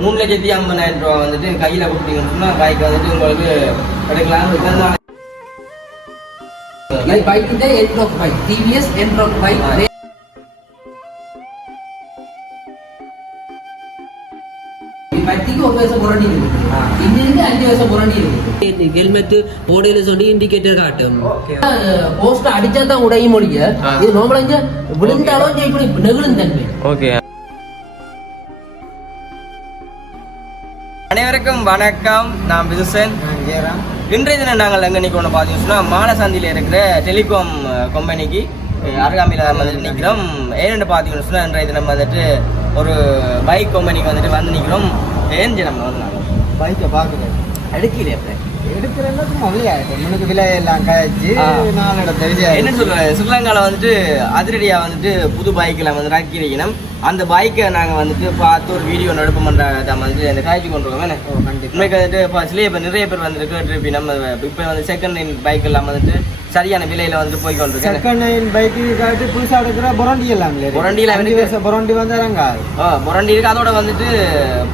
மூணு லட்சத்தி ஐம்பதாயிரம் ரூபா வந்துட்டு கையில கொடுத்தீங்கன்னு சொன்னால் பைக் வந்துட்டு உங்களுக்கு எடுக்கலாம்னு இருக்கதான் My bike today, N-Rock bike. TVS N-Rock புரண்டி அஞ்சு வருஷம் புரண்டி ஹெல்மெட் போடையில சொல்லி இண்டிகேட்டர் காட்டும். போஸ்ட் அடிச்சா தான் உடையும் மொழிய இது நோம்பலங்க விழுந்தாலும் இப்படி நெகிழும் தன்மை. ஓகே. அனைவருக்கும் வணக்கம். நான் விதுசன். இன்றைய தினம் நாங்கள் எங்கே நிற்கணும் பார்த்தீங்கன்னா மாலசந்தியில் இருக்கிற டெலிகாம் கம்பெனிக்கு அருகாமையில் வந்துட்டு நிற்கிறோம் ஏன்னு பார்த்தீங்கன்னு இன்றைய தினம் வந்துட்டு ஒரு பைக் கம்பெனிக்கு வந்துட்டு வந்து நிற்கிறோம் ஏன் நம்ம வந்து பைக்கை பார்க்குறேன் எடுக்கிறேன்னா சும்மா விளையாட்டு முன்னுக்கு விலையெல்லாம் கழிச்சு ஆ. நாலு இடத்த என்ன சொல்ற ஸ்ரீலங்காவில் வந்துட்டு அதிரடியாக வந்துட்டு புது பைக்கில் வந்து இறக்கிருக்கணும் அந்த பைக்கை நாங்கள் வந்துட்டு பார்த்து ஒரு வீடியோ நடுப்பு பண்ணுறத வந்துட்டு அந்த காய்ச்சி கொண்டு இருக்கோம் என்ன? ஓ கண்டிப்பா. உண்மைக்கு வந்துட்டு சில இப்போ நிறைய பேர் வந்துட்டு கேட்டுருப்பி நம்ம இப்போ வந்து செகண்ட் ஹேண்ட் பைக் எல்லாம் வந்துட்டு சரியான விலையில வந்துட்டு போய் கொண்டிருக்கேன் செகண்ட் ஹேண்ட் பைக்கு காட்டி புதுசா எடுக்கிற பொரண்டி எல்லாம் இல்லையா? பொரண்டி எல்லாம் பொரண்டி வந்து இறங்காது. ஓ புரண்டி இருக்கு. அதோட வந்துட்டு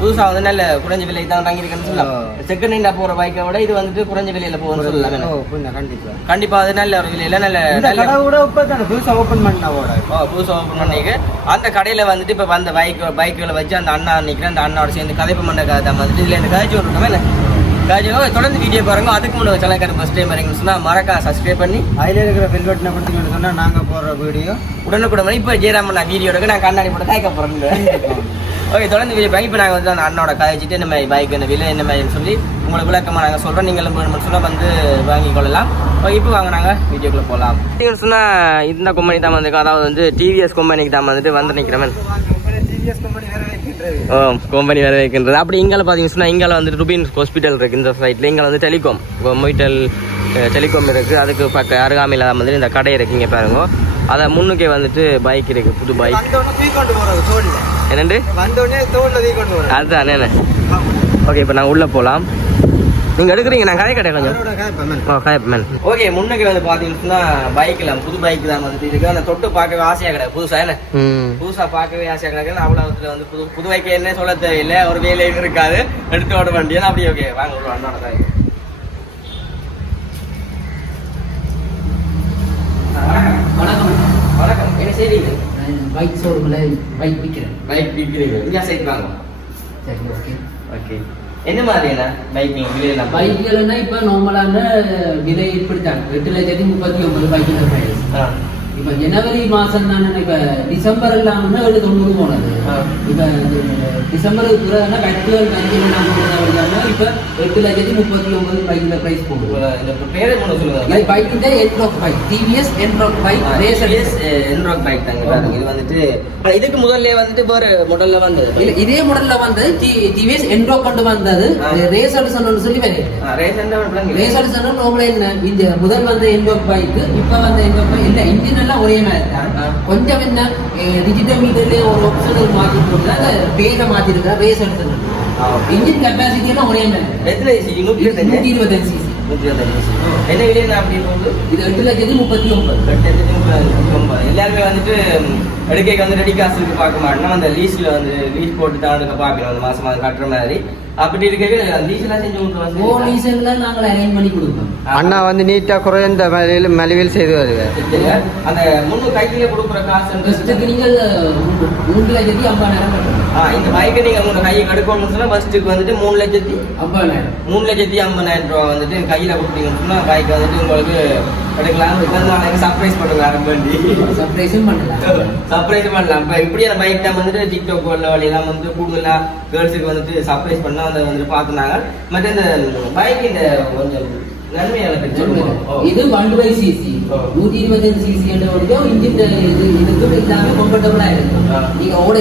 புதுசாக வந்து நல்ல குறைஞ்ச விலை தான் வாங்கியிருக்கேன்னு சொல்லலாம். செகண்ட் ஹேண்டாக போகிற பைக்கை விட இது வந்துட்டு குறைஞ்ச விலையில போகும்னு சொல்லலாம். என்ன? ஓ புண்ண கண்டிப்பா. கண்டிப்பா அது நல்ல ஒரு விலையில நல்ல நல்ல கடை இப்ப தானே புதுசா ஓபன் பண்ண ஓட புதுசாக ஓப்பன் பண்ணிக்க அந்த கடையில் வந்துட்டு இப்போ அந்த பைக் பைக்குகளை வச்சு அந்த அண்ணா நிற்கிறேன் அந்த அண்ணாவோட சேர்ந்து கதைப்பு பண்ண கதை வந்துட்டு இதில் இந்த காய்ச்சி விட்ருக்கோமே என்ன? காய்ச்சி தொடர்ந்து வீடியோ பாருங்க. அதுக்கு முன்னாடி சேனல் ஃபஸ்ட் டைம் வரீங்கன்னு சொன்னால் மறக்கா சப்ஸ்கிரைப் பண்ணி அதுல இருக்கிற பெல் பட்டனை படுத்தீங்கன்னு சொன்னா நாங்க போடுற வீடியோ உடனுக்குடன் இப்போ ஜெயராமன் நான் வீடியோ எடுக்க நான் கண்ணாடி போட்டு காய்க்க போகிறேன் ஓகே தொடர்ந்து வீடியோ இப்போ நாங்கள் வந்து அந்த அண்ணோட காய்ச்சிட்டு இந்த மாதிரி பைக் என்ன விலை என்ன மாதிரின்னு சொல்லி உங்களுக்கு விளக்கமாக நாங்கள் சொல்கிறோம் நீங்களும் வேணும்னு சொன்னால் வந்து வாங்கி கொள்ளலாம். இப்போ வாங்க நாங்கள் வீடியோக்குள்ளே போகலாம் சொன்னால் இந்த கம்பெனி தான் வந்து அதாவது வந்து டிவிஎஸ் கம்பெனிக்கு தான் வந்துட்டு வந்து வைக்கின்றது ஓ கம்பெனி வேறு வைக்கின்றது அப்படி இங்கே பார்த்தீங்கன்னு இங்கே வந்து ருபின் ஹாஸ்பிட்டல் இருக்குது இந்த சைட்டில் இங்கே வந்து டெலிகாம் மொய்டல் டெலிகாம் இருக்குது அதுக்கு பக்க அருகாமையில் தான் வந்து இந்த கடை இருக்குது இங்கே பாருங்க. அதை முன்னுக்கே வந்துட்டு பைக் இருக்குது புது பைக் என்னண்டு அதுதான் என்ன ஓகே இப்போ நான் உள்ளே போகலாம் நீங்கள் எடுக்கிறீங்க நான் கதை கடை கொஞ்சம். ஓ கரெக்ட் ஓகே முன்னுக்கு வந்து பார்த்தீங்கன்னா பைக்கில் புது பைக் தான் வந்துட்டு இருக்கு. அந்த தொட்டு பார்க்கவே ஆசையாக கிடையாது புதுசாக என்ன? ம். புதுசா பார்க்கவே ஆசையா கிடக்கு. அவ்வளவு வந்து புது புது வைக்க என்ன சொல்ல தெரியல ஒரு வேலையும் இருக்காது. எடுத்து ஓட வண்டியா அப்படி ஓகே வாங்க ஒரு அண்ணோட தாய் வணக்கம். வணக்கம். என்ன செய்றீங்க? பைக் ஷோரூம்ல பைக் விற்கிறேன் பைக் விற்கிறீங்க இங்கே சைட் வாங்க. சரி ஓகே ஓகே என்ன மாதிரியான பைக் நீங்க விலையெல்லாம் பைக்குகள்னா இப்ப நார்மலான விலை இப்படித்தான். எட்டு லட்சத்தி முப்பத்தி ஒன்பது ஆ. இப்ப ஜனவரி மாசம் தானே இப்ப டிசம்பர் எல்லாம் ஏழு தொண்ணூறு போனது. இப்ப டிசம்பருக்கு கஞ்சிகள் எல்லாம் போனதால இப்ப எட்டு லட்சத்தி முப்பத்தி ஒன்பது பைக்குல பிரைஸ் இது பைக் இந்த Ntorq bike TVS Ntorq bike racer Ntorq bike தாங்க. இது வந்துட்டு இதுக்கு முதல்ல வந்துட்டு வேறு மாடல்ல வந்தது. இல்ல இதே மாடல்ல வந்தது டிவிஎஸ் என்ட்ரோக் கொண்டு வந்தது. ஆ. ரேசர் சொன்னு சொல்லி வருது ரேசன் ரேசர் சொன்னா நார்மலா என்ன? இந்த முதல் வந்த என்ட்ரோக் பைக் இப்ப வந்த என்ட்ரோக் பைக் இல்ல இன்ஜின் எல்லாம் ஒரே மாதிரி தான். கொஞ்சம் என்ன டிஜிட்டல் மீட்டர்ல ஒரு ஆப்ஷன் போட்டு அந்த பேரை மாத்திருக்கா ரேசர் சொன்னா இன்ஜின் கெப்பாசிட்டி எல்லாம் ஒரே மாதிரி. எத்தனை சிசி நூற்றி இருபத்தஞ்சு சிசி எட்டு லட்சத்தி முப்பத்தி ஒன்பது. எல்லாருமே வந்துட்டு எடுக்கைக்கு வந்து ரெடி காசு இருக்கு பார்க்க மாட்டோம். அந்த லீஸ்ல வந்து லீஸ் போட்டு தான் பார்க்கணும். அந்த மாசம் மாதம் கட்டுற மாதிரி. அப்படி இருக்க ஓ நாங்கள் அரேஞ்ச் பண்ணி கொடுப்போம். அண்ணா வந்து நீட்டா குறைந்த மலையில் மலிவில் செய்து வருவார். அந்த முன்னு கையில கொடுக்குற காசு ஃபர்ஸ்ட்டுக்கு நீங்கள் மூன்று லட்சத்தி ஐம்பதாயிரம் ஆ இந்த பைக்கை கையை கடுக்கணும்னு சொன்னா ஃபர்ஸ்ட்டுக்கு வந்துட்டு மூணு லட்சத்தி ஐம்பதாயிரம். மூணு லட்சத்தி ஐம்பதாயிரம் ரூபா வந்துட்டு கையில கொடுத்தீங்கன்னு சொன்னா பைக் வந்துட்டு உங்களுக்கு எடுக்கலாம். சர்ப்ரைஸ் பண்ணுங்க ஆரம்பி சர்ப்ரைஸும் பண்ணலாம். சர்ப்ரைஸ் பண்ணலாம். இப்போ இப்படியான பைக் தான் வந்துட்டு டிக்டாக் வழியெல்லாம் வந்துட்டு கூடுதலா கேர்ள்ஸுக்கு வந்துட்டு சர்ப்ரைஸ் பண்ணா அதை வந்துட்டு பார்த்துனாங்க மற்ற இந்த பைக் இந்த கொஞ்சம் இது ஒன் பை சிசி. நூத்தி இருபத்தஞ்சு சிசி என்ற ஓடிக்கும் இன்ஜின் இது இதுக்கு எல்லாமே கம்ஃபர்டபுளா இருக்கும். நீங்க ஓட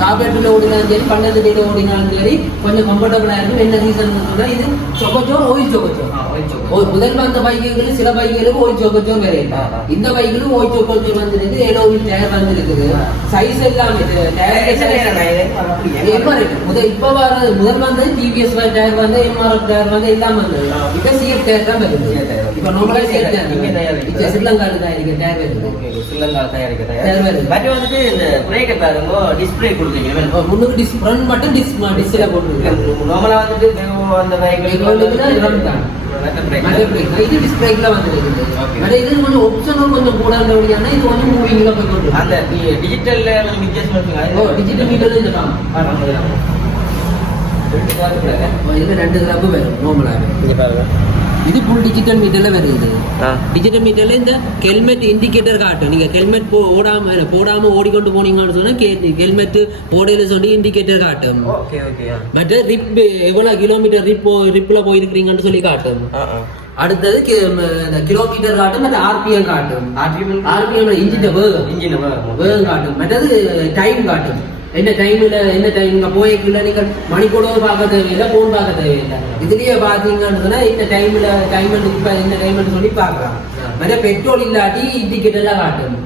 கார்பரேட்டர்ல ஓடினாலும் சரி பன்னெண்டு டேல ஓடினாலும் சரி கொஞ்சம் கம்ஃபர்டபுளா இருக்கும். என்ன ரீசன் இது ஆ, ஒயிட் chocolate. ஒரு முதல் வந்த பைக்குகள் சில பைக்குகளுக்கு ஓயில் சொகச்சோர் வேற ஆ, ஆ. இந்த பைக்கிலும் ஓயில் சொகச்சோர் வந்துருக்கு ஏலோவில் டயர் வந்துருக்குது. சைஸ் எல்லாமே முதல் இப்ப வர முதல் வந்து டிவிஎஸ் டயர் வந்து எம்ஆர்எஃப் டயர் வந்து எல்லாம் வந்து ஆ. இப்ப சிஎஃப் டயர் ஸ்ரீலங்கா தயாரிக்க தயார் தயார் வருது. பட் வந்துட்டு இந்த பிரேக்கை பாருங்க டிஸ்பிளே கொடுத்துருக்கீங்க இப்போ முன்னுக்கு டிஸ் ஃப்ரண்ட் மட்டும் டிஸ் டிஸ்ல போட்டுருக்கு நார்மலா வந்துட்டு அந்த. மற்ற இது டிஸ் பிரேக்ல வந்துருக்கு Okay. மற்ற இது கொஞ்சம் ஆப்ஷனும் கொஞ்சம் கூட இருந்தபடியான இது கொஞ்சம் மூவிங்ல போய் கொண்டு அந்த டிஜிட்டல்ல வித்தியாசம் ஓ டிஜிட்டல் மீட்டர் இந்த தான் இதுல ரெண்டு கிராப்பு வரும் நார்மலாவே இங்க பாருங்க இது ஃபுல் டிஜிட்டல் மீட்டர்ல வருது டிஜிட்டல் மீட்டர்ல இந்த ஹெல்மெட் இண்டிகேட்டர் காட்டும். நீங்க ஹெல்மெட் போ ஓடாம போடாம ஓடிக்கொண்டு போனீங்கன்னு சொன்னா ஹெல்மெட் போடையில சொல்லி இண்டிகேட்டர் காட்டும். மற்ற ரிப் எவ்வளவு கிலோமீட்டர் ரிப் ரிப்ல போயிருக்கிறீங்கன்னு சொல்லி காட்டும். அடுத்தது கி- கிலோமீட்டர் காட்டும் மற்ற ஆர்பிஎம் காட்டும். ஆர்பிஎம் இன்ஜின் வேகம் இன்ஜின் வேகம் காட்டும். மற்றது டைம் காட்டும். என்ன டைம்ல என்ன டைம் நீங்க போய்க்குள்ள நீங்க மணிக்கூடவோ பார்க்க தேவையில்லை போன் பார்க்க தேவையில்லை. இதுலயே பாத்தீங்கன்னு சொன்னா இந்த டைம்ல டைம் இப்ப இந்த டைம் சொல்லி பார்க்கலாம். மற்ற பெட்ரோல் இல்லாட்டி இண்டிகேட்டர் எல்லாம் காட்டும்.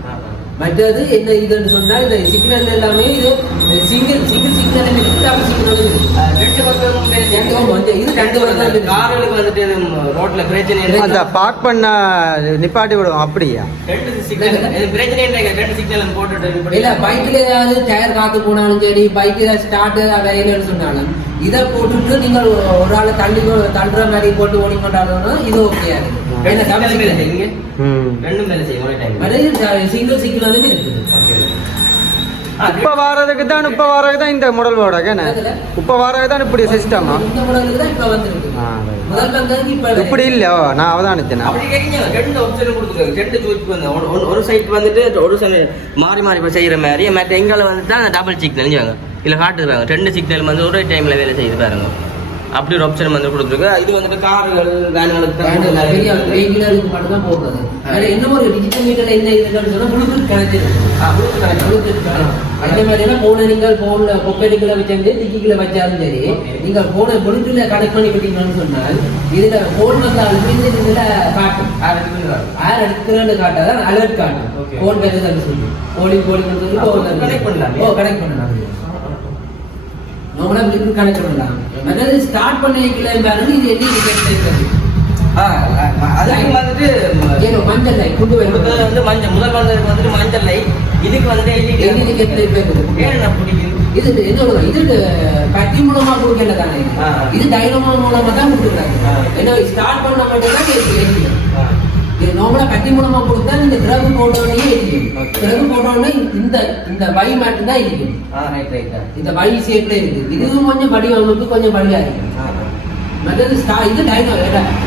மற்றது என்ன இதுன்னு சொன்னா இந்த சிக்னல் எல்லாமே இது சிங்கிள் சிங்கிள் சிக்னல் இருக்கு ரெண்டு பக்கமும் ரெண்டு பக்கம் வந்து இது ரெண்டு பக்கம் தான் இருக்கு. கார்களுக்கு வந்துட்டு ரோட்ல பிரச்சனை இல்லை அந்த பார்க் பண்ண நிப்பாட்டி விடுவோம் அப்படியா? இல்லை பைக்ல ஏதாவது டயர் காத்து போனாலும் சரி பைக்ல ஸ்டார்ட் வேலைன்னு சொன்னாலும் இதை போட்டுட்டு நீங்கள் ஒரு- ஒரு ஆளை தள்ளி தள்ளுற மாதிரி போட்டு ஓடி கொண்டாடணும் இது ஓகே ரெண்டும் சிங்கிள் சிக்னலுமே இருக்குது. இப்ப வாரதுக்கு தான் இப்ப வாரதுக்கு தான் இந்த மாடல் போடக்கேன இப்ப வாரதுக்கு தான் இப்படி சிஸ்டமா இப்படி இல்ல ஓ, நான் அவதானிச்சேன் ஒரு- சைட் வந்துட்டு ஒரு சைடு மாறி மாறி செய்யற மாதிரி மற்ற எங்களை வந்துட்டு டபுள் சிக்னல் செய்வாங்க இல்ல காட்டுறாங்க ரெண்டு சிக்னல் வந்து ஒரே டைம்ல வேலை செய்து பாருங்க. அப்படி ஒரு ஆப்ஷன் வந்து கொடுத்துருக்கு. இது வந்துட்டு கார்கள் வேன்களுக்கு பெரிய வெஹிக்கிளுக்கு மட்டும் தான் போடுறது. வேற என்ன ஒரு டிஜிட்டல் மீட்டர்ல என்ன இருக்குன்னு சொன்னா ப்ளூடூத் கனெக்ட் ப்ளூடூத் அந்த மாதிரி எல்லாம் போன நீங்கள் போன்ல பொக்கெட்டுக்குள்ள வச்சிருந்து டிக்கிக்குள்ள வச்சாலும் சரி நீங்க போன ப்ளூடூத்ல கனெக்ட் பண்ணி விட்டீங்கன்னு சொன்னால் இதுல போன் வந்தாலும் இந்த இதுல காட்டும். யார் எடுக்கிறேன்னு காட்டாதான் அலர்ட் காட்டும். சொல்லி போலிங் போலிங் connect பண்ணலாமே? ஓ கனெக்ட் பண்ணலாம். நம்மளா ப்ளூடூத் கனெக்ட் பண்ணலாம் அதாவது ஸ்டார்ட் பண்ண பாருங்க இது என்ன இது அதுக்கு வந்துட்டு ஏனோ மஞ்சள் லைட் கொண்டு வருவது வந்து மஞ்சள் முதல் வந்ததுக்கு வந்துட்டு மஞ்சள் லைட் இதுக்கு வந்து? ஏன் நான் பிடிக்குது இது என்ன? இது பட்டி மூலமா கொடுக்கல தானே. இது? டைனமோ மூலமா தான் கொடுக்குறாங்க. ஏன்னா ஸ்டார்ட் பண்ண மட்டும் தான் ஏற்றிடும் இது நார்மலா பட்டி மூலமா கொடுத்தா நீங்க திறகு போட்டோடனே Okay. திறகு போட்டோடனே இந்த இந்த வை மட்டும் தான் இருக்கும் இந்த வை ஷேப்ல இருக்கு இதுவும் கொஞ்சம் வடிவமைப்பு கொஞ்சம் வடிவா இருக்கு மற்றது ஸ்டா இது டைனோ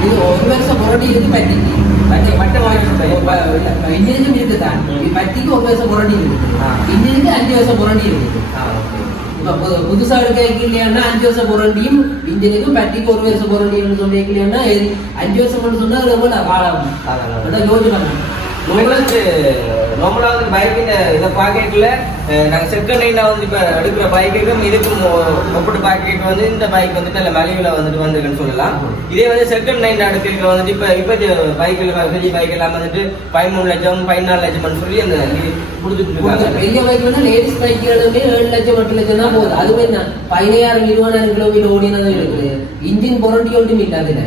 இது ஒரு வருஷம் புரட்டி இருக்கு பட்டிக்கு பட்டி மட்டை வாங்கி இன்ஜினுக்கும் இருக்குதான் பட்டிக்கு ஒரு வருஷம் புரட்டி இருக்கு ஆ. இன்ஜினுக்கு அஞ்சு வருஷம் புரட்டி இருக்கு இப்ப பு- புதுசா எடுக்க இல்லையானா அஞ்சு வருஷம் புரண்டியும் இன்ஜினுக்கும் பட்டிக்கு ஒரு வருஷம் புரண்டியும் சொல்லி இல்லையானா அஞ்சு வருஷம் சொன்னா எவ்வளவு? காலம். அதான். அதான் யோசிச்சு பாருங்க உங்களுக்கு நார்மலா வந்து பைக்கின் இதை பாக்கெட்ல நாங்க செகண்ட் ஹேண்ட்ல வந்து இப்ப எடுக்கிற பைக்குக்கும் இதுக்கும் ஒப்பிட்டு பாக்கெட் வந்து இந்த பைக் வந்துட்டு நல்ல மலிவுல வந்துட்டு வந்துருக்குன்னு சொல்லலாம். இதே வந்து செகண்ட் ஹேண்ட் எடுக்கிறதுக்கு வந்துட்டு இப்ப இப்ப பைக்கில் பெரிய பைக் எல்லாம் வந்துட்டு பதிமூணு லட்சம் பதினாலு லட்சம் சொல்லி அந்த கொடுத்துட்டு பெரிய பைக் வேணா லேடிஸ் பைக்குகளுமே ஏழு லட்சம் எட்டு லட்சம் தான் போகுது. அதுவே என்ன பதினாயிரம் இருபதாயிரம் கிலோமீட்டர் ஓடினதும் இருக்குது. இன்ஜின் புரண்டி ஒன்றும் இல்லை அதுல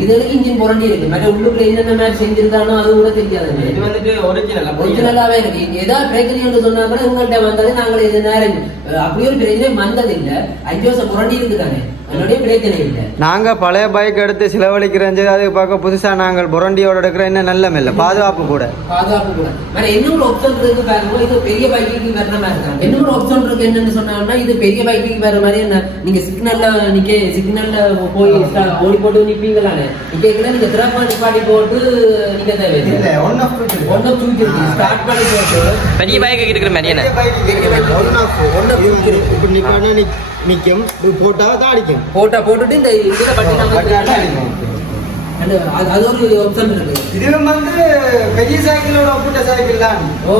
இதுல இன்ஜின் புரண்டி இருக்கு மற்ற உள்ளுக்குள்ள என்னென்ன மாதிரி செஞ்சிருந்தானோ அது கூட தெரியாது இது வந்துட்டு ஒரிஜினல் ஒரிஜினலாவே இருக்கு ஏதாவது பிரச்சனை சொன்னா கூட உங்கள்கிட்ட வந்தாலும் நாங்கள் இது நேரம் அப்படி ஒரு பிரச்சனை வந்தது இல்ல அஞ்சு வருஷம் புரண்டி இருக்கு தானே அதனுடைய பிரச்சனை இல்லை நாங்க பழைய பைக் எடுத்து செலவழிக்கிறோம் அது பார்க்க புதுசா நாங்கள் புரண்டியோட எடுக்கிற என்ன நல்ல இல்ல பாதுகாப்பு கூட. பாதுகாப்பு கூட. வேற இன்னொரு ஆப்ஷன் இருக்கு பாருங்க இது பெரிய பைக்குக்கு வர்ற மாதிரி தான் இன்னொரு ஆப்ஷன் இருக்கு என்னன்னு சொன்னாங்கன்னா இது பெரிய பைக்குக்கு வர மாதிரி என்ன? நீங்க சிக்னல்ல நிக்க சிக்னல்ல போய் ஓடி போட்டு நிப்பீங்களானே. நிக்கல நீங்க திறப்பா போட்டு நீங்க தேவையில்லை இல்ல. One off two one off two இருக்கு. ஸ்டார்ட் பண்ணி போட்டு. பெரிய பைக்கு இருக்கிற மாதிரி என்ன? ஒன் ஆஃப் ஒன் ஆஃப் நிக்கணும் நிக் நிக்கும். போட்டா தான் அடிக்கும். போட்டா போட்டுட்டு இந்த இதுல பட்டி அது ஒரு ஆப்ஷன் இருக்கு. இதுவும் வந்து பெரிய சைக்கிளோட ஒப்பிட்ட சைக்கிள் தான். ஓ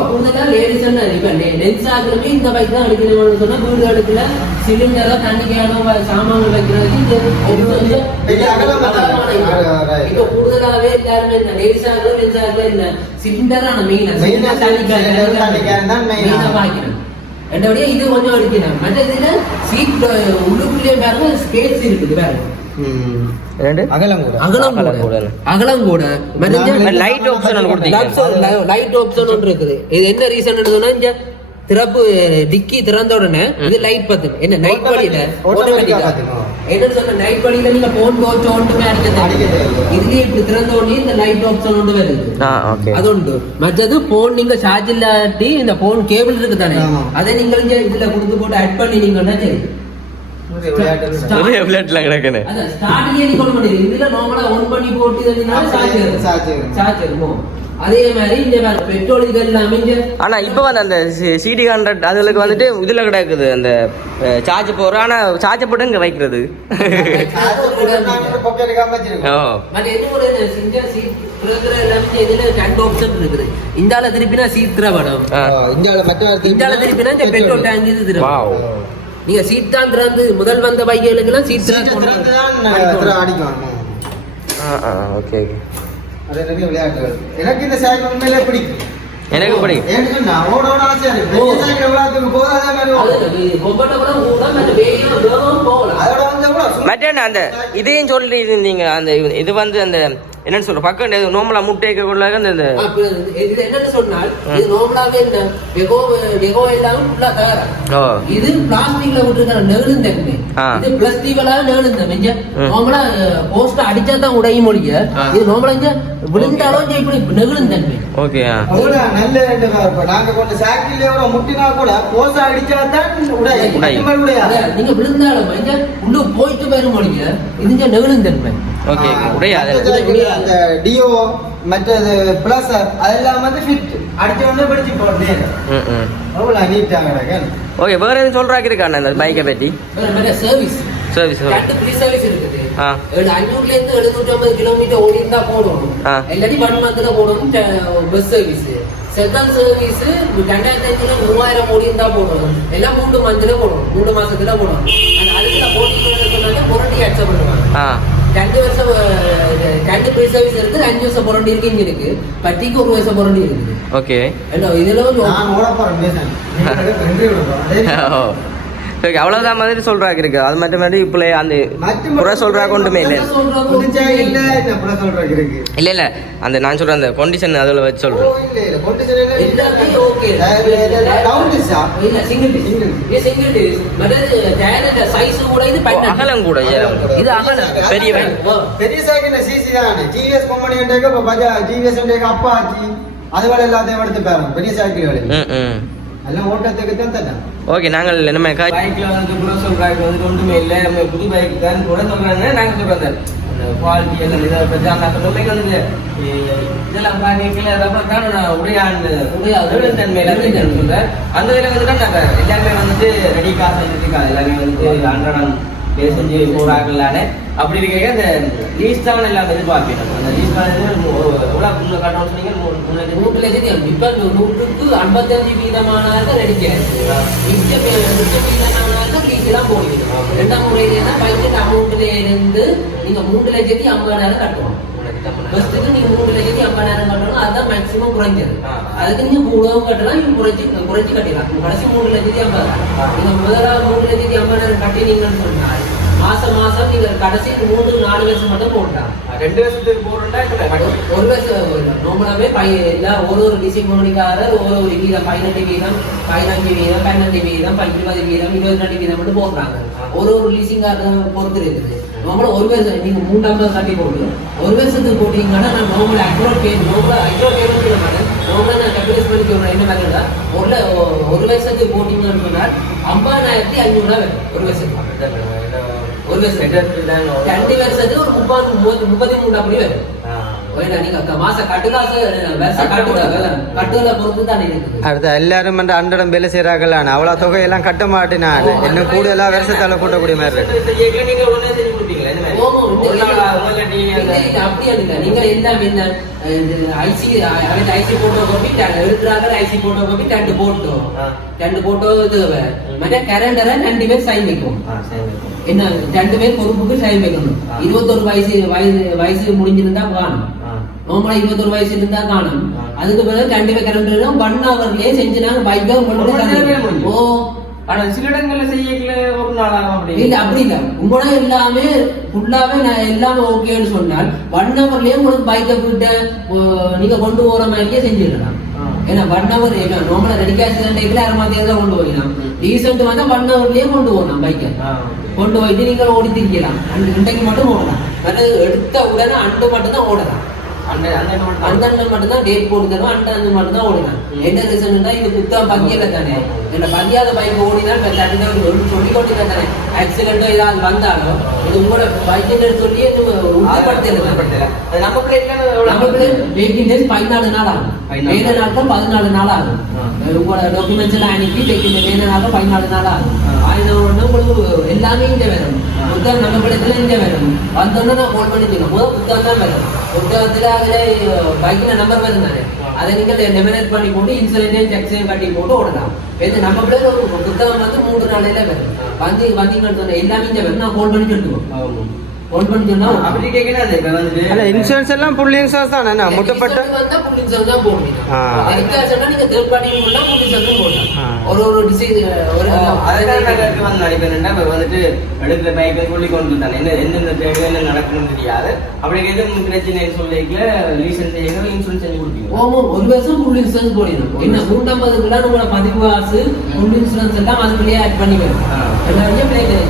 கூடுதலா லேடிஸ் இப்ப லென்ஸ் இந்த பைக் தான் எடுக்கணும்னு சொன்னா வீடு எடுக்கல சிலிண்டரா தண்ணி கேனும் சாமான் வைக்கிறதுக்கு இது வந்து பெரிய. இப்ப கூடுதலாவே எல்லாருமே இந்த லேடிஸ் ஆகல லென்ஸ் ஆகல ஆன மெயின் தண்ணி தான். பாய்க்கணும் என்னோடய இது கொஞ்சம் அடிக்கணும் மற்ற இதுல சீட் உள்ளுக்குள்ளே பாருங்க ஸ்பேஸ் இருக்குது பாருங்க ரெண்டு அகலம் கூட அகலம் கூட கூட. அகலம் கூட லைட் ஆப்ஷன் லைட் ஆப்ஷன் ஒன்று இருக்குது இது என்ன ரீசன் சொன்னா இங்க திறப்பு டிக்கி திறந்த உடனே இது லைட் பத்து என்ன நைட் வழியில. என்னன்னு சொன்ன நைட் வழியில நீங்க போன் போச்சு ஒன்றுமே அடிக்க அடிக்கிறது. இதுலயே இப்படி திறந்த உடனே இந்த லைட் ஆப்ஷன் ஒன்று வருது. ஆ ஓகே அது உண்டு. மற்றது போன் நீங்க சார்ஜ் இல்லாட்டி இந்த போன் கேபிள் இருக்கு தானே. அதை நீங்க இங்க இதுல கொடுத்து போட்டு ஆட் பண்ணினீங்கன்னா சரி ஒரே பிளட்ல கிடக்குன்னு அதான் ஸ்டார்ட்லயே நீ கொண்டு பண்ணிடுங்க இதுல நார்மலா ஆன் பண்ணி போட்டு சார்ஜ் சார்ஜ் ஏறும். சார்ஜ் இருக்கும் அதே மாதிரி இந்த பெட்ரோல் இது எல்லாமே இங்க ஆனா இப்போ வந்து அந்த சிடி ஹண்ட்ரட் அதுகளுக்கு வந்துட்டு இதுல கிடக்குது. அந்த சார்ஜ் போடுற ஆனா சார்ஜ் போட்டு இங்க வைக்கிறது. இந்தால திருப்பினா சீட் திறப்படும். ஆ. இந்தியாவில் மற்ற இந்தால திருப்பினா இந்த பெட்ரோல் டேங்க் இது நீங்க சீட் தான் திறந்து முதல் வந்த பைக்குகளுக்கு எல்லாம் சீட் திறந்து அடிக்கும் ஆ ஆ ஓகே ஓகே. அது விளையாட்டுகள். எனக்கு இந்த உண்மையிலே பிடிக்கும். எனக்கு ஏன்னு ஓட ஓட. பெரிய விளையாட்டுக்கு போது அதே மாதிரி மற்ற அந்த இதையும் சொல்லி இருந்தீங்க அந்த இது- வந்து அந்த என்னன்னு சொல்ற பக்கம் நோமலா முட்டைக்குள்ள அந்த இந்த அப்ப இது என்னன்னு சொன்னால் இது நார்மலாவே இந்த வெகோ வெகோ எல்லாம் ஃபுல்லா தயாரா? ஓ. இது பிளாஸ்டிக்ல விட்டுருக்கிற ஆ. இது பிளாஸ்டிக்ல நெகிழும் தன்மை இங்க ம். நார்மலா போஸ்ட் அடிச்சா தான் உடையும் மொழிய. இது நார்மலா இங்க விழுந்தாலும் இப்படி நெகிழும் தன்மை. ஓகே நல்ல ரெண்டு பேர் இப்ப நாங்க கொஞ்சம் சைக்கிள்ல முட்டினா கூட போச அடிச்சா தான் நீங்க விழுந்தாலும் இங்க உள்ள போயிட்டு வரும் மொழிய இது நெகிழும் தன்மை. ஓகே உடையாது அந்த டியோ மற்றது பிளஸ் அதெல்லாம் வந்து ஃபிட் அடிச்ச உடனே பிடிச்சு போடுது ம் ம். அவ்வளோ நீட்டாக கிடக்கு ஓகே வேற எதுவும் சொல்றாக்கு இருக்காண்ணா இந்த பைக்கை பற்றி சர்வீஸ் சர்வீஸ் ரெண்டு ஃப்ரீ சர்வீஸ் இருக்குது. அஞ்சூர்ல இருந்து எழுநூற்றி ஐம்பது கிலோமீட்டர் ஓடி இருந்தா போடணும் ஆ. இல்லாட்டி ஒன் மந்த்ல போடணும் பஸ் சர்வீஸ் செகண்ட் சர்வீஸ் ரெண்டாயிரத்தி அஞ்சுல மூவாயிரம் ஓடி இருந்தா போடணும் எல்லாம் மூணு மந்த்ல போடணும் மூணு மாசத்துல அந்த அதுக்குள்ள சொன்னாங்க புரட்டி அக்செப்ட் பண்ணுவாங்க. ரெண்டு வருஷம் ரெண்டு ஃப்ரீ சர்வீஸ் இருக்கு அஞ்சு வருஷம் புரண்டி இருக்கு இங்க இருக்கு. பட்டிக்கு ஒரு வருஷம் புரண்டி இருக்குது. ஓகே இதுல ஓகே அவ்வளோதான் மாதிரி சொல்றாக்கு இருக்கு. அது மட்டும் மாதிரி இப்போ அந்த குறை சொல்றாக்கு ஒன்றுமே இல்லை. இல்ல இல்லை இல்லை. அந்த நான் சொல்கிறேன் அந்த கண்டிஷன் அதில் வச்சு பன்னெண்டு. அகலம் கூட இது அகலம். பெரிய பெரிய சைக்கிள் சிசி தானே. Company TVS Apache. அதுகள் எல்லாத்தையும் எடுத்து பாருங்க பெரிய சைக்கிள் எல்லாம் ஓட்டத்துக்கு தான் தரேன் ஓகே நாங்கள் நம்ம காய் பைக்ல வந்து கூட சொல்றாங்க வந்து ஒன்றுமே இல்லை. நம்ம புது பைக் தான் கூட சொல்றாங்க நாங்க சொல்றோம் குவாலிட்டி எல்லாம் இதை பற்றி அந்த வந்து இதெல்லாம் பாக்கல ரப்பர் தான் நான் உடையாண்டு உடைய தன்மை எல்லாத்தையும் சொல்றேன். அந்த இதில் வந்து நாங்கள் நாங்க எல்லாமே வந்துட்டு ரெடி காசு எல்லாமே வந்து அன்றாடம் செஞ்சு போறாங்களானே அப்படி இருக்க அந்த லீஸ் தான் எல்லாம் எதிர்பார்க்கணும் அந்த லீஸ் தான் எவ்வளோ கட்டணும் சொன்னீங்க? லட்சம் மூன்று லட்சத்தி இப்ப நூற்றுக்கு ஐம்பத்தஞ்சு வீதமானதாக நடிக்கிறேன் மிச்ச மிச்ச வீதமானதாக லீக்கெல்லாம் போடுவீங்க. ரெண்டாம் முறையில பைக்கு அமௌண்ட்ல இருந்து நீங்க மூன்று லட்சத்தி ஐம்பதாயிரம் கட்டணும். ஃபர்ஸ்ட்டுக்கு நீங்க மூணு லட்சத்தி ஐம்பதாயிரம் கட்டணும் அதுதான் மேக்ஸிமம் குறைஞ்சது. அதுக்கு நீங்க கூடவும் கட்டலாம் நீங்க குறைச்சி குறைச்சி கட்டிடலாம். கடைசி மூணு லட்சத்தி ஐம்பதாயிரம். நீங்க முதலாவது மூணு லட்சத்தி ஐம்பதாயிரம் கட்டினீங்கன்னு சொன்னால் மாசம் மாசம் நீங்க கடைசி மூணு நாலு வருஷம் மட்டும் போடலாம் ரெண்டு வருஷத்துக்கு போறோம்னா ஒரு வருஷம் நார்மலாவே பை எல்லா ஒரு ஒரு டிசைன் கம்பெனிக்காரர் ஒரு ஒரு வீதம் பதினெட்டு வீதம் பதினஞ்சு வீதம் பன்னெண்டு வீதம் இருபது வீதம் இருபத்தி ரெண்டு வீதம் மட்டும் போடுறாங்க. ஒரு ஒரு லீசிங்காரர் பொறுத்து இருக்குது நார்மலா ஒரு வருஷம் நீங்க மூணாம்பது கட்டி போட்டு ஒரு வருஷத்துக்கு போட்டீங்கன்னா நான் நார்மல் அக்ரோட் பே நார்மலா அக்ரோட் பேமெண்ட் பண்ண மாட்டேன் நார்மலா நான் கம்ப்யூட்டர் பண்ணி சொல்றேன் என்ன மாதிரி ஒரு ஒரு வருஷத்துக்கு போட்டீங்கன்னு சொன்னால் ஐம்பதாயிரத்தி ஐநூறுரூவா வரும் ஒரு வருஷத்துக்கு. ஒரு ரெண்டு வருஷத்துக்கு ஒரு முப்பது முப்பது முப்பத்தி மூணு அப்படி வரும் ஓய்டா, நீங்க க- மாச கட்டுக்காசு வருஷ கட்டுக்காசு கட்டுகளை பொறுத்து தான் இருக்குது அடுத்த எல்லாரும் வந்து அன்றடம் வேலை செய்கிறார்கள் அவ்வளோ தொகையெல்லாம் கட்ட மாட்டேனான் இன்னும் கூடுதலாக வருஷத்தால் கூட்டக்கூடிய மாதிரி இருக்கு நீங்க எல்லாம் என்ன ஐசி அவன் ஐசி போட்டோ காப்பி எடுக்கிறாங்க ஐசி போட்டோ காப்பி ரெண்டு போட்டோ. ரெண்டு போட்டோ தேவை மற்ற கரண்டரை ரெண்டு பேர் சைன் வைக்கும். என்ன ரெண்டு பேர் பொறுப்புக்கு சைன் வைக்கணும். இருபத்தொரு வயசு வயசு வயசு முடிஞ்சிருந்தா காணும். நார்மலா இருபத்தொரு வயசு இருந்தா காணும். அதுக்கு பிறகு கண்டிப்பா கிளம்பிட்டு ஒன் ஹவர்லயே செஞ்சு நாங்க பைக்கை கொண்டு. ஓ ஆனா சில இடங்கள்ல செய்யக்கல ஒரு நாள் ஆகும் அப்படி இல்ல அப்படி இல்ல உங்களோட எல்லாமே ஃபுல்லாவே நான் எல்லாமே ஓகேன்னு சொன்னால் ஒன் ஹவர்லயே உங்களுக்கு பைக்கை போயிட்டு நீங்க கொண்டு போற மாதிரியே செஞ்சிடலாம். ஏன்னா ஒன் ஹவர் நார்மலா ரெடி கேஷ் டைப்ல அரை மாதிரி தான் கொண்டு போயிடலாம் ரீசெண்ட் வந்து ஒன் ஹவர்லயே கொண்டு போகலாம் பைக்கை. கொண்டு போயிட்டு நீங்கள் ஓடி திரிக்கலாம் அண்டு இன்றைக்கு மட்டும் ஓடலாம். மற்றது எடுத்த உடனே அண்டு மட்டும் தான் ஓடலாம். அந்த அந்த இடத்துல மட்டும் அந்த அண்ணன் மட்டும் தான் டேட் போட்டு தருவோம் அந்த அண்ணன் மட்டும் தான் ஓடலாம் என்ன ரீசன்னா இது புத்தகம் பங்கியல தானே. என்ன பங்கியாத பைக் ஓடினா சொல்லி கொண்டு தானே. ஆக்சிடென்ட்டோ ஏதாவது வந்தாலும் இது உங்களோட பைக்குன்னு சொல்லி. அது நம்ம நமக்கு வெயிட்டிங் டேஸ் பதினாலு நாள் ஆகும். வேலை நாட்கள் பதினாலு நாள் ஆகும். உங்களோட டாக்குமெண்ட்ஸ் எல்லாம் அனுப்பி வெயிட்டிங் வேலை நாட்கள் பதினாலு நாள் ஆகும். ஆ. உங்களுக்கு எல்லாமே இங்கே வரும். புத்தகம் நம்ம படத்துல இங்கே வரும். வந்தோடனே நான் கால் பண்ணி தரணும் முதல் புத்தகம் தான் வரும். புத்தகத்தில் அதில் பைக்கில் நம்பர் வரும் தானே. அதை நீங்கள் லெமினேட் பண்ணி போட்டு இன்சுலினையும் செக்ஸையும் கட்டி போட்டு ஓடலாம். இது நம்ம பிள்ளைங்க ஒரு புத்தகம் வந்து மூன்று நாளையில வரும். வந்து வந்தீங்கன்னு சொன்ன எல்லாமே இங்கே வரும். நான் கால் பண்ணி சொல்லுவோம் அல்ல இன்சூரன்ஸ் எல்லாம் புல் இன்சூரன்ஸ் தானே? என்ன? முட்டப்பட்ட வந்தா தான் போடுவீங்க. நீங்க போட்டா தான் போடலாம். ஒரு ஒரு disease, ஒரு அதுதான் நாங்க வந்து இப்ப வந்துட்டு எடுக்கிற பைக்கை சொல்லி கொண்டு தானே என்ன எந்தெந்த தேவையில என்ன நடக்கணும்னு தெரியாது. அப்படி எதுவும் பிரச்சனைன்னு சொல்லிக்கல. லீசன் செய்யணும் இன்சூரன்ஸ் செஞ்சு கொடுப்பீங்க ஓமோ, ஒரு வருஷம் full insurance போடணும். என்ன நூற்றம்பதுக்குலாம் உங்களோட பதிவு காசு, full insurance எல்லாம் அதுக்குள்ளேயே add பண்ணி. வரும்.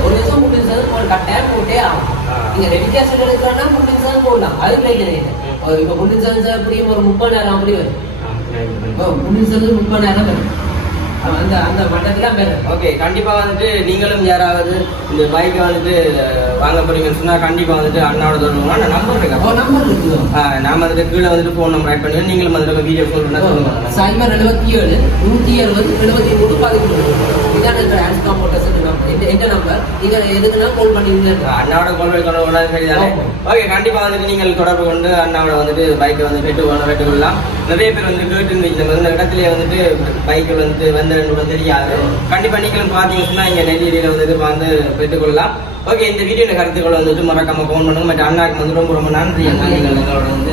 ஒரு வருஷம் full insurance போட கட்டாயம் போட்டே ஆகும். நீங்க எடுக்கணும்னா full insurance போடலாம். அது கிடையாது. ஒரு இப்ப full insurance எப்படியும் ஒரு முப்பதாயிரம் அப்படி வரும். full insurance முப்பதாயிரம் வரும். அந்த அந்த மட்டத்துல. ஓகே கண்டிப்பா வந்துட்டு நீங்களும் யாராவது இந்த பைக்கை வந்துட்டு வாங்க போறீங்கன்னு சொன்னா கண்டிப்பா வந்துட்டு அண்ணாவோட தொடர்புனா நான் நம்பர் ஓ, இருக்கேன் number இருக்குதோ? நாம வந்துட்டு கீழே வந்துட்டு ஃபோன் நம்பர் ஆட் பண்ணி நீங்களும் வந்துட்டு வீடியோ சொல்லுன்னா சொல்லுங்க. சைபர் எழுபத்தி ஏழு நூத்தி எழுபது எழுபத்தி மூணு பதிமூணு இதான் எங்க ஆன்ஸ்காம் மோட்டர்ஸ் நம்பர் எந்த நம்பர் நீங்க எதுக்குன்னா கால் பண்ணி அண்ணாவோட கொள்கை தொடர்பு சரிதானே? ஓகே கண்டிப்பா வந்துட்டு நீங்கள் தொடர்பு கொண்டு அண்ணாவோட வந்துட்டு பைக்கை வந்து பெற்று கொள்ள பெற்றுக்கொள்ளலாம் நிறைய பேர் வந்து கேட்டு இந்த இடத்துல வந்துட்டு பைக்கில் வந்துட்டு வந்த ரெண்டு தெரியாது. கண்டிப்பா நீங்களும் பார்த்தீங்கன்னா இங்கே இங்க நெல்லியில வந்து பெற்றுக்கொள்ளலாம். ஓகே இந்த வீடியோட கருத்துக்களை வந்துட்டு மறக்காம ஃபோன் பண்ணுங்க. மற்ற அண்ணாக்கு வந்து ரொம்ப ரொம்ப நன்றி. அண்ணா நீங்கள் எங்களோட வந்து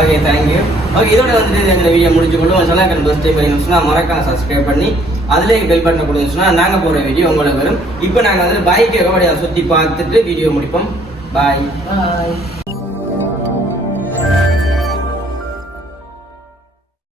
ஓகே தேங்க்யூ ஓகே இதோட வந்துட்டு இந்த வீடியோ முடிச்சு கொள்ளும் சொன்னா ஃபர்ஸ்ட் டைம் சொன்னா மறக்காம சப்ஸ்கிரைப் பண்ணி அதுலேயே பெல் பட்டனை கொடுத்துச்சுன்னா நாங்கள் போகிற வீடியோ உங்களுக்கு வரும். இப்போ நாங்கள் வந்து பைக்கை எவ்வளோ சுற்றி பார்த்துட்டு வீடியோ முடிப்போம். பாய் பாய்